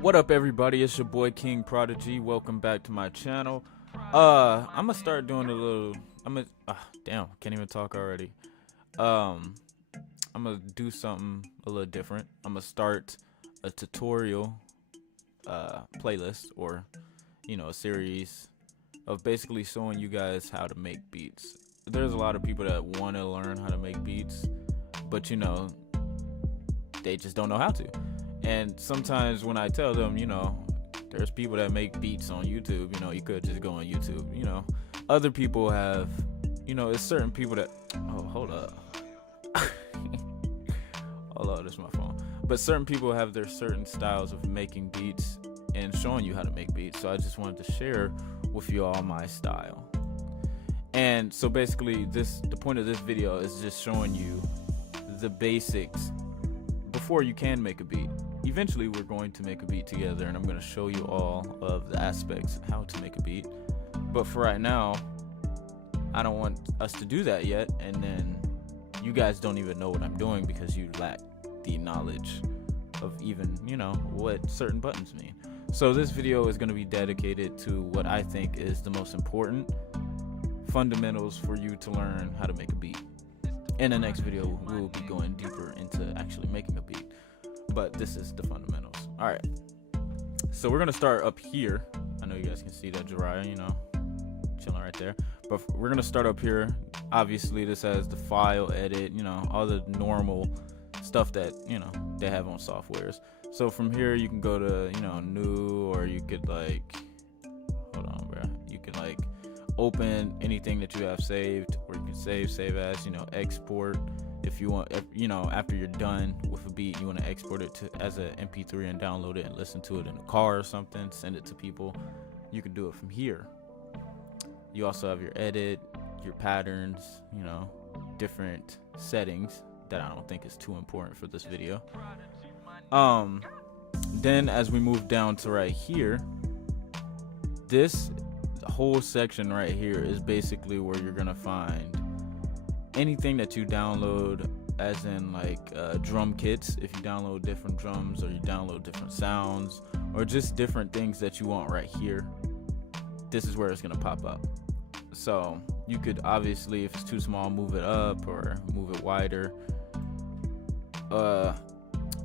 What up, everybody? It's your boy King Prodigy. Welcome back to my channel. I'm gonna start doing a little. Damn, can't even talk already. I'm gonna do something a little different. I'm gonna start a tutorial playlist, or a series of basically showing you guys how to make beats. There's a lot of people that want to learn how to make beats, but they just don't know how to. And sometimes when I tell them, there's people that make beats on YouTube, you could just go on YouTube, other people have, it's certain people that, hold up, this is my phone. But certain people have their certain styles of making beats and showing you how to make beats. So I just wanted to share with you all my style. And so basically the point of this video is just showing you the basics before you can make a beat. Eventually we're going to make a beat together, and I'm going to show you all of the aspects of how to make a beat. But for right now, I don't want us to do that yet, and then you guys don't even know what I'm doing because you lack the knowledge of even, what certain buttons mean. So this video is going to be dedicated to what I think is the most important fundamentals for you to learn how to make a beat. In the next video, we'll be going deeper into actually making a beat. But this is the fundamentals. All right. So we're going to start up here. I know you guys can see that Jiraiya, chilling right there. But we're going to start up here. Obviously, this has the file, edit, all the normal stuff that, they have on softwares. So from here, you can go to, new, or you could hold on, bro. You can open anything that you have saved, or you can save as, export. If you want, after you're done with a beat, you want to export it as an MP3 and download it and listen to it in a car or something, send it to people. You can do it from here. You also have your edit, your patterns, different settings that I don't think is too important for this video. Then as we move down to right here, this whole section right here is basically where you're gonna find anything that you download, as in drum kits. If you download different drums, or you download different sounds, or just different things that you want right here, this is where it's gonna pop up. So you could obviously, if it's too small, move it up or move it wider.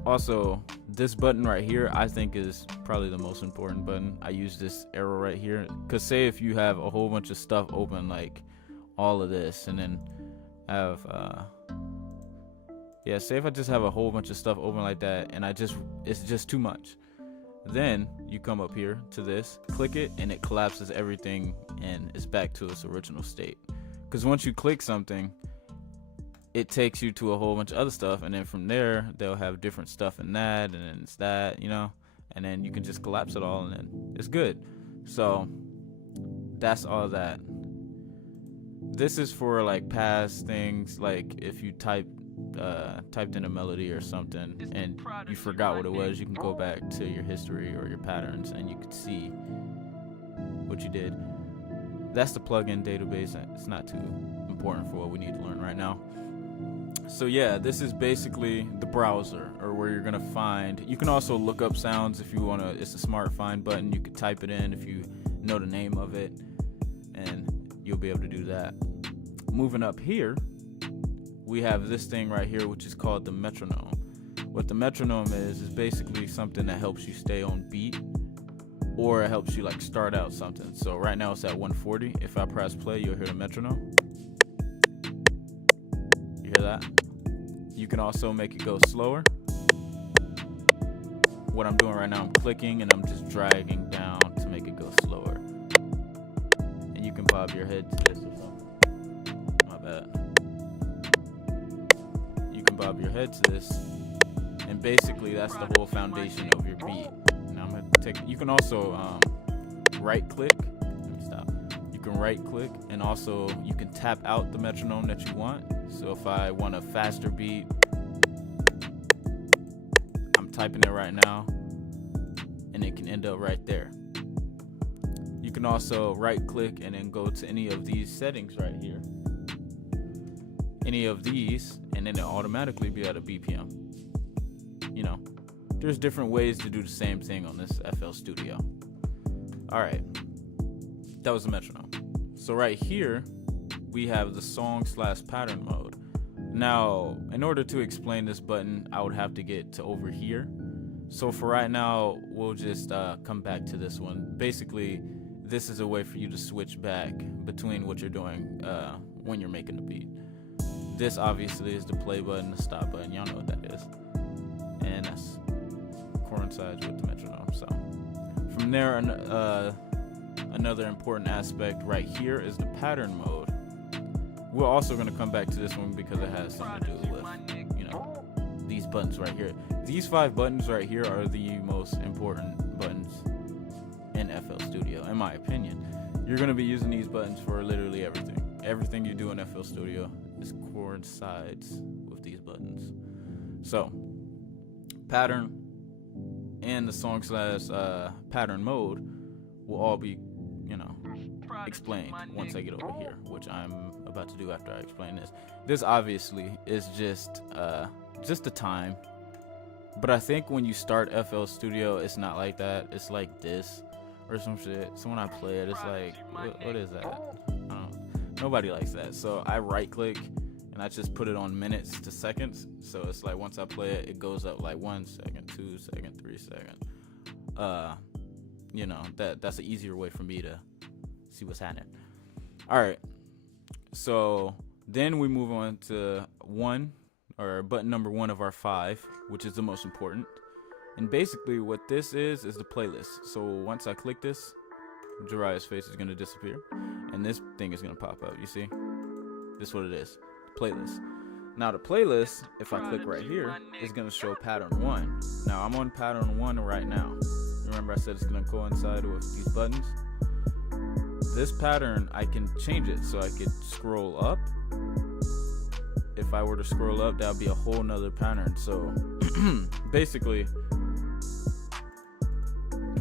Also, this button right here I think is probably the most important button. I use this arrow right here because say if you have a whole bunch of stuff open, like all of this, and then have say if I just have a whole bunch of stuff open like that, and it's just too much, then you come up here to this, click it, and it collapses everything and it's back to its original state. Because once you click something, it takes you to a whole bunch of other stuff, and then from there they'll have different stuff in that, and then it's that, and then you can just collapse it all, and then it's good. So that's all that. This is for past things, like if you typed in a melody or something and you forgot what it was, you can go back to your history or your patterns and you can see what you did. That's the plugin database. It's not too important for what we need to learn right now. So yeah, this is basically the browser, or where you're gonna find. You can also look up sounds if you wanna. It's a smart find button. You could type it in if you know the name of it, and you'll be able to do that. Moving up here, we have this thing right here, which is called the metronome. What the metronome is basically something that helps you stay on beat, or it helps you start out something. So right now it's at 140. If I press play, you'll hear the metronome. You hear that? You can also make it go slower. What I'm doing right now, I'm clicking and I'm just dragging down to make it go slower. And you can bob your head to this or something. My bad. You can bob your head to this, and basically that's the whole foundation of your beat. Now I'm gonna you can also right click. Let me stop. You can right click, and also you can tap out the metronome that you want. So if I want a faster beat, I'm typing it right now, and it can end up right there. You can also right click and then go to any of these settings right here. Any of these, and then it'll automatically be at a BPM. there's different ways to do the same thing on this FL Studio. All right, that was the metronome. So right here, we have the song/pattern mode. Now, in order to explain this button, I would have to get to over here. So for right now, we'll just come back to this one. Basically, this is a way for you to switch back between what you're doing when you're making the beat. This obviously is the play button, the stop button. Y'all know what that is. And that's coincides with the metronome. So from there, another important aspect right here is the pattern mode. We're also going to come back to this one because it has something to do with, these buttons right here. These 5 buttons right here are the most important buttons in FL Studio, in my opinion. You're going to be using these buttons for literally everything. Everything you do in FL Studio coincides with these buttons. So, pattern and the song/pattern mode will all be, explained once I get over here, which I'm about to do after I explain this. This obviously is just the time, but I think when you start FL Studio, it's not like that. It's like this or some shit. So when I play it, it's like, what is that? I don't know. Nobody likes that. So I right click and I just put it on minutes to seconds. So it's like once I play it, it goes up like 1 second, 2 seconds, 3 seconds. That's an easier way for me to see what's happening. All right. So then we move on to button number 1 of our 5, which is the most important. And basically what this is the playlist. So once I click this, Jiraiya's face is going to disappear and this thing is going to pop up. You see? This is what it is. Playlist. Now the playlist, if I click right here, is going to show pattern 1. Now I'm on pattern 1 right now. Remember I said it's going to coincide with these buttons? This pattern, I can change it so I could scroll up. If I were to scroll up, that would be a whole nother pattern. So basically,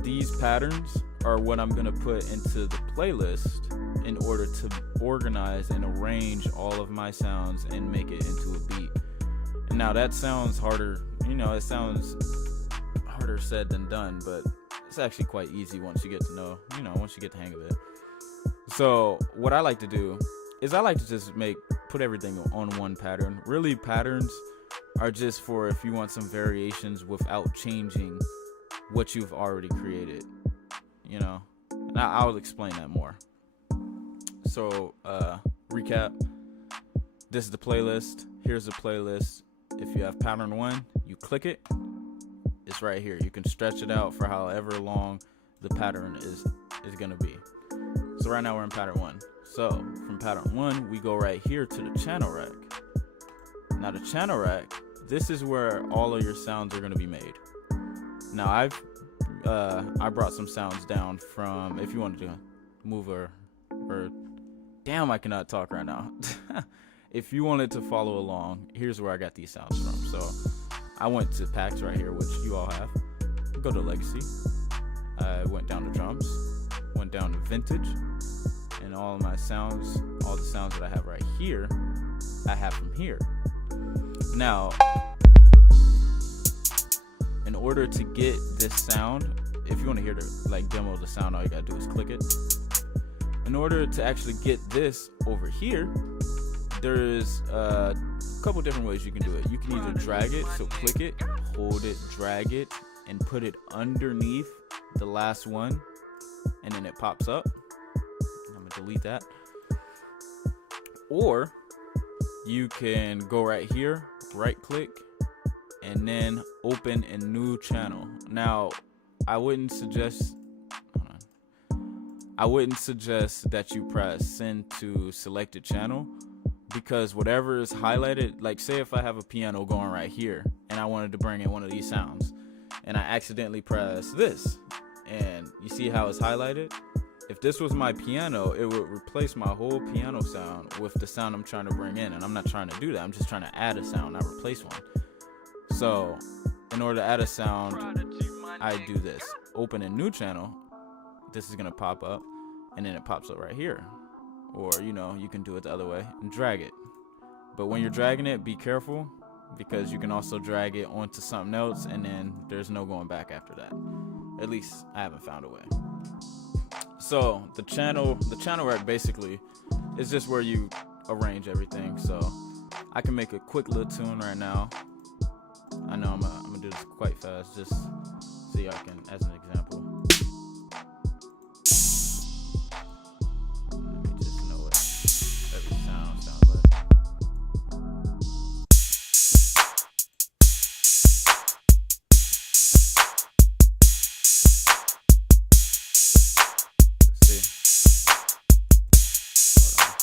these patterns are what I'm going to put into the playlist in order to organize and arrange all of my sounds and make it into a beat. And now that sounds harder, it sounds harder said than done, but it's actually quite easy once you get to know, once you get the hang of it. So what I like to do is I like to just put everything on one pattern. Really, patterns are just for if you want some variations without changing what you've already created. And I'll explain that more. So recap. This is the playlist. Here's the playlist. If you have pattern 1, you click it. It's right here. You can stretch it out for however long the pattern is gonna be. So right now we're in pattern 1. So from pattern 1, we go right here to the channel rack. Now the channel rack, this is where all of your sounds are gonna be made. Now I brought some sounds down from, if you wanted to move or damn, I cannot talk right now. If you wanted to follow along, here's where I got these sounds from. So I went to packs right here, which you all have. Go to legacy. I went down to drums, went down to vintage, and all of my sounds, all the sounds that I have right here, I have from here. Now, in order to get this sound, if you want to hear the demo of the sound, all you gotta do is click it. In order to actually get this over here, there's a couple different ways you can do it. You can either drag it, so click it, hold it, drag it, and put it underneath the last one, and then it pops up. I'm gonna delete that. Or you can go right here, right click, and then open a new channel. Now, I wouldn't suggest that you press send to selected channel, because whatever is highlighted, like say if I have a piano going right here and I wanted to bring in one of these sounds and I accidentally press this, and you see how it's highlighted? If this was my piano, it would replace my whole piano sound with the sound I'm trying to bring in, and I'm not trying to do that. I'm just trying to add a sound, not replace one. So in order to add a sound, I do this. Open a new channel. This is gonna pop up, and then it pops up right here. Or you can do it the other way and drag it. But when you're dragging it, be careful, because you can also drag it onto something else and then there's no going back after that. At least I haven't found a way. So the channel rack basically is just where you arrange everything. So I can make a quick little tune right now. I know I'm gonna do this quite fast, just so y'all can, as an example. Let me just know what every sound sounds like. See? Hold on.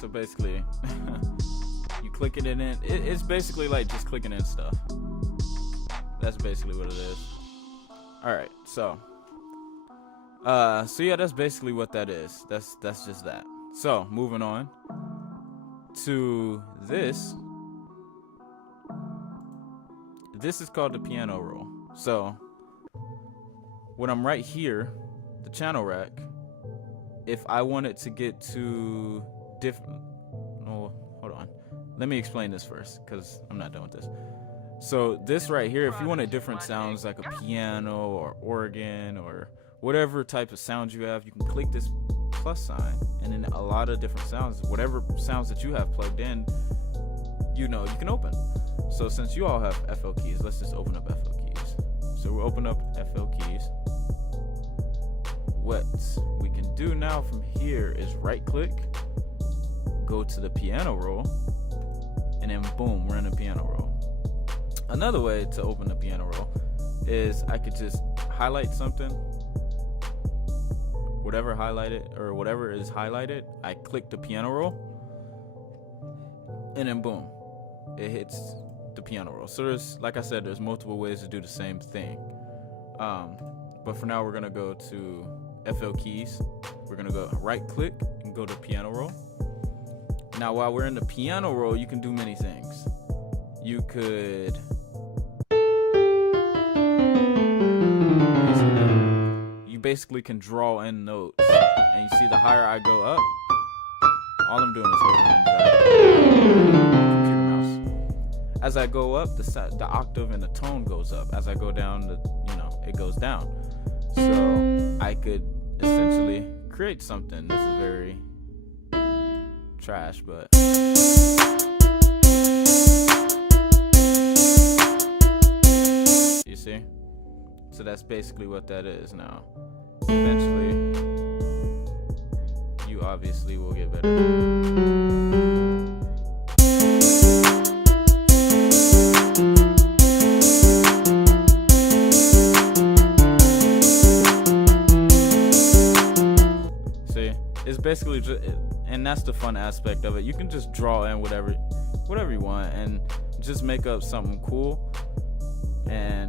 So basically, you clicking it in. It's basically like just clicking in stuff. That's basically what it is. All right, so yeah, that's basically what that is. That's just that. So moving on to this. This is called the piano roll. So when I'm right here, the channel rack, if I wanted to get to different, no, hold on. Let me explain this first, because I'm not done with this. So this right here, if you wanted different sounds like a piano or organ or whatever type of sounds you have, you can click this plus sign, and then a lot of different sounds, whatever sounds that you have plugged in, you can open. So since you all have FL keys, let's just open up FL keys. So we'll open up FL keys. What we can do now from here is right click, go to the piano roll, and then boom, we're in the piano roll. Another way to open the piano roll is I could just highlight something, whatever highlighted or whatever is highlighted, I click the piano roll, and then boom, it hits the piano roll. So there's, like I said, there's multiple ways to do the same thing. But for now, we're gonna go to FL keys. We're gonna go right click and go to piano roll. Now, while we're in the piano roll, you can do many things. You could basically can draw in notes, and you see the higher I go up, all I'm doing is holding and dragging computer mouse. As I go up, the octave and the tone goes up. As I go down, it goes down. So I could essentially create something. This is very trash, but you see? So that's basically what that is now. Eventually, you obviously will get better. See, it's basically just, and that's the fun aspect of it. You can just draw in whatever you want and just make up something cool. And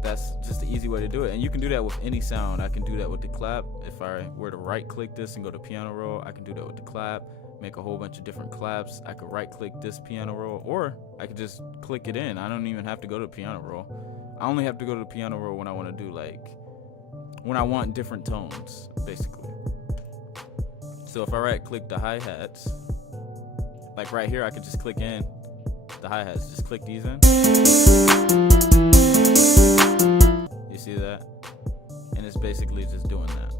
that's just the easy way to do it. And you can do that with any sound. I can do that with the clap. If I were to right click this and go to piano roll, I can do that with the clap, make a whole bunch of different claps. I could right click this piano roll, or I could just click it in. I don't even have to go to the piano roll. I only have to go to the piano roll when I want to do when I want different tones, basically. So if I right click the hi-hats, like right here, I could just click in the hi-hats, just click these in. You see that? And it's basically just doing that.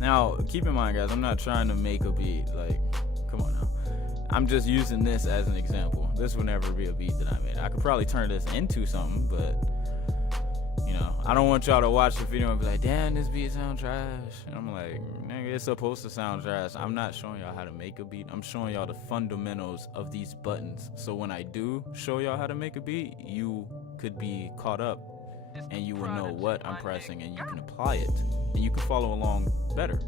Now, keep in mind, guys, I'm not trying to make a beat. Come on now. I'm just using this as an example. This would never be a beat that I made. I could probably turn this into something, but I don't want y'all to watch the video and be like, damn, this beat sound trash. And I'm like, nigga, it's supposed to sound trash. I'm not showing y'all how to make a beat. I'm showing y'all the fundamentals of these buttons. So when I do show y'all how to make a beat, you could be caught up and you will know what I'm pressing and you can apply it and you can follow along better.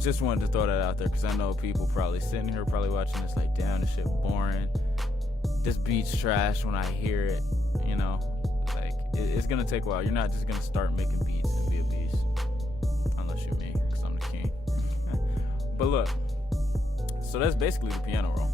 Just wanted to throw that out there because I know people probably sitting here probably watching this like, damn, this shit boring. This beat's trash when I hear it, it's gonna take a while. You're not just gonna start making beats and be a beast, unless you're me, because I'm the king. But look, so that's basically the piano roll.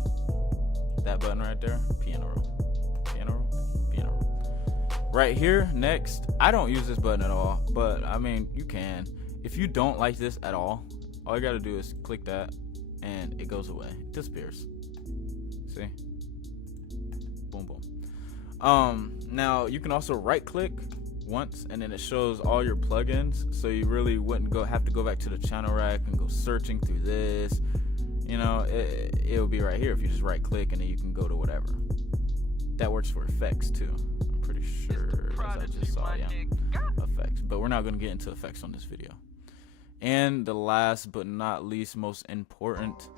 That button right there, piano roll, piano roll, piano roll. Right here, next, I don't use this button at all, but I mean, you can. If you don't like this at all, all you gotta do is click that and it goes away. It disappears. See? Boom, boom. Now you can also right click once and then it shows all your plugins, so you really wouldn't have to go back to the channel rack and go searching through this. You know, it'll be right here if you just right click and then you can go to whatever. That works for effects too, I'm pretty sure, as I just saw. Yeah, effects, but we're not going to get into effects on this video. And the last but not least, most important,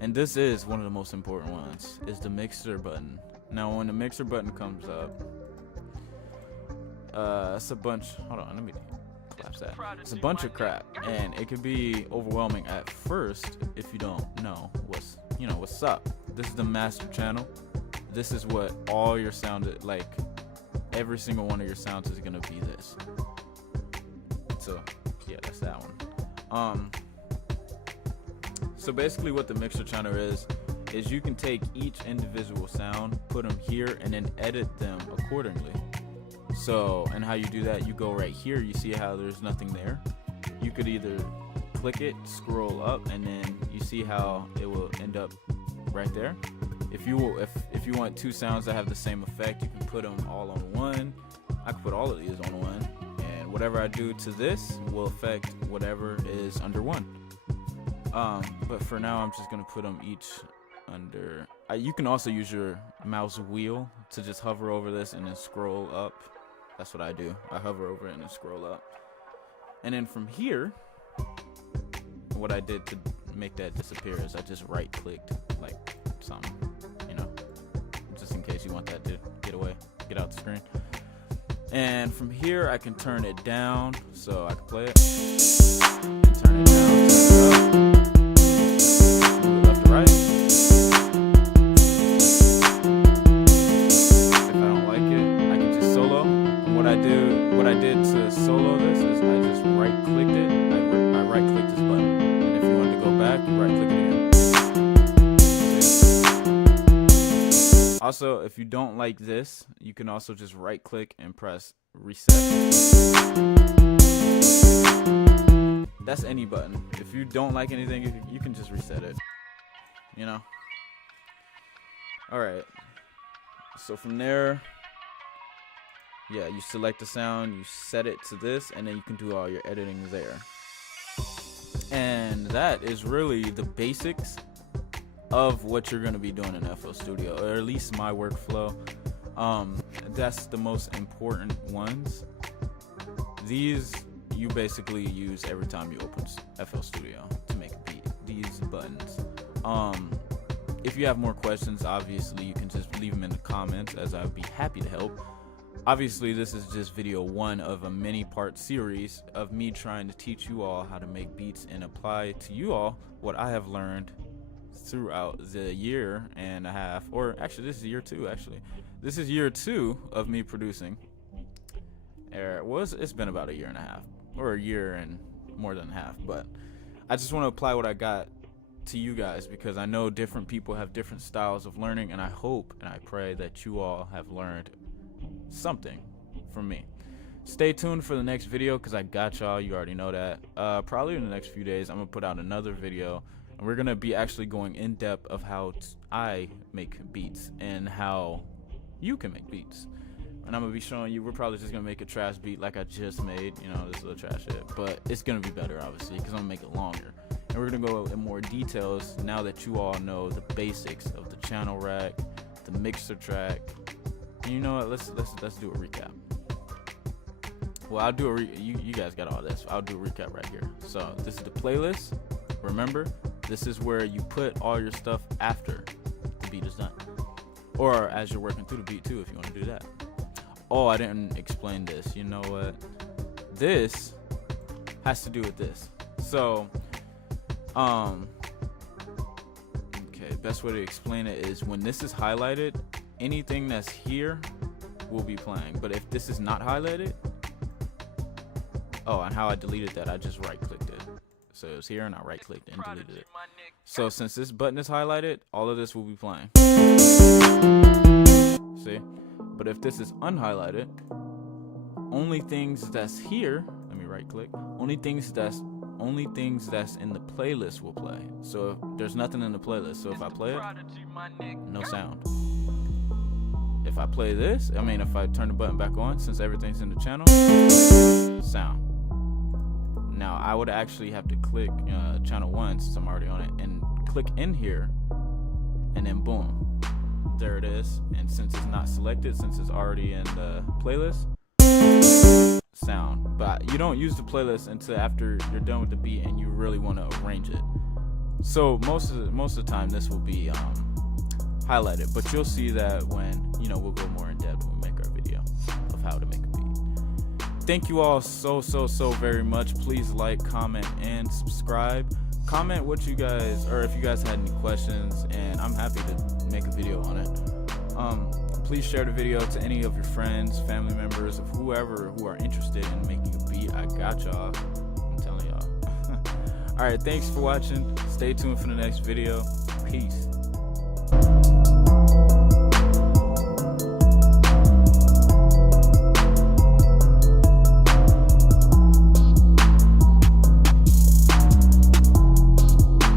and this is one of the most important ones, is the mixer button. Now when the mixer button comes up, it's a bunch, hold on, let me collapse that. It's a bunch of crap, and it could be overwhelming at first if you don't know what's up. This is the master channel. This is what all your sound, like every single one of your sounds is gonna be this. So yeah, that's that one. So basically what the mixer channel is you can take each individual sound, put them here, and then edit them accordingly. So, and how you do that, you go right here, you see how there's nothing there. You could either click it, scroll up, and then you see how it will end up right there. If you want two sounds that have the same effect, you can put them all on one. I can put all of these on one, and whatever I do to this will affect whatever is under one. But for now, I'm just gonna put them each under. You can also use your mouse wheel to just hover over this and then scroll up. That's what I do. I hover over it and then scroll up. And then from here, what I did to make that disappear is I just right clicked like something, you know, just in case you want that to get out the screen. And from here I can turn it down, so I can play it. Turn it down, turn it up, move it left to right. What I did to solo this is I just right clicked it. I right clicked this button, and if you want to go back, you right click it again. Also, if you don't like this, you can also just right click and press reset. That's any button. If you don't like anything, you can just reset it, you know. All right, so from there, yeah, you select the sound, you set it to this, and then you can do all your editing there. And that is really the basics of what you're going to be doing in FL Studio, or at least my workflow. That's the most important ones. These you basically use every time you open FL Studio to make a beat, these buttons. If you have more questions, obviously you can just leave them in the comments, as I would be happy to help. Obviously, this is just video one of a many-part series of me trying to teach you all how to make beats and apply to you all what I have learned throughout the year and a half, or actually this is year two. This is year two of me producing. It's been about a year and a half, or a year and more than half, but I just want to apply what I got to you guys, because I know different people have different styles of learning, and I hope and I pray that you all have learned something from me. Stay tuned for the next video, because I got y'all. You already know that. Probably in the next few days I'm gonna put out another video, and we're gonna be actually going in depth of how I make beats and how you can make beats. And I'm gonna be showing you. We're probably just gonna make a trash beat like I just made, you know, this little trash shit, but it's gonna be better obviously because I'm gonna make it longer, and we're gonna go in more details now that you all know the basics of the channel rack, the mixer track. And you know what, let's do a recap. Well, I'll do you guys got all this. I'll do a recap right here. So this is the playlist. Remember, this is where you put all your stuff after the beat is done, or as you're working through the beat too, if you want to do that. Oh, I didn't explain this. You know what? This has to do with this. So, okay, best way to explain it is when this is highlighted, anything that's here will be playing. But if this is not highlighted, oh, and how I deleted that, I just right clicked it. So it was here and I right clicked and deleted it. So since this button is highlighted, all of this will be playing. See? But if this is unhighlighted, only things that's here, let me right click, only things that's only things that's in the playlist will play. So if there's nothing in the playlist, so if I play it, no sound. If I play this, I mean, if I turn the button back on, since everything's in the channel, sound. Now I would actually have to click channel 1 since I'm already on it, and click in here, and then boom, there it is. And since it's not selected, since it's already in the playlist, sound. But you don't use the playlist until after you're done with the beat and you really want to arrange it. So most of the time this will be highlighted, but you'll see that when we'll go more in depth when we make our video of how to make a beat. Thank you all so very much. Please like, comment, and subscribe. Comment what you guys, or if you guys had any questions, and I'm happy to make a video on it. Please share the video to any of your friends, family members, of whoever who are interested in making a beat. I got y'all. I'm telling y'all. All right, thanks for watching. Stay tuned for the next video. Peace.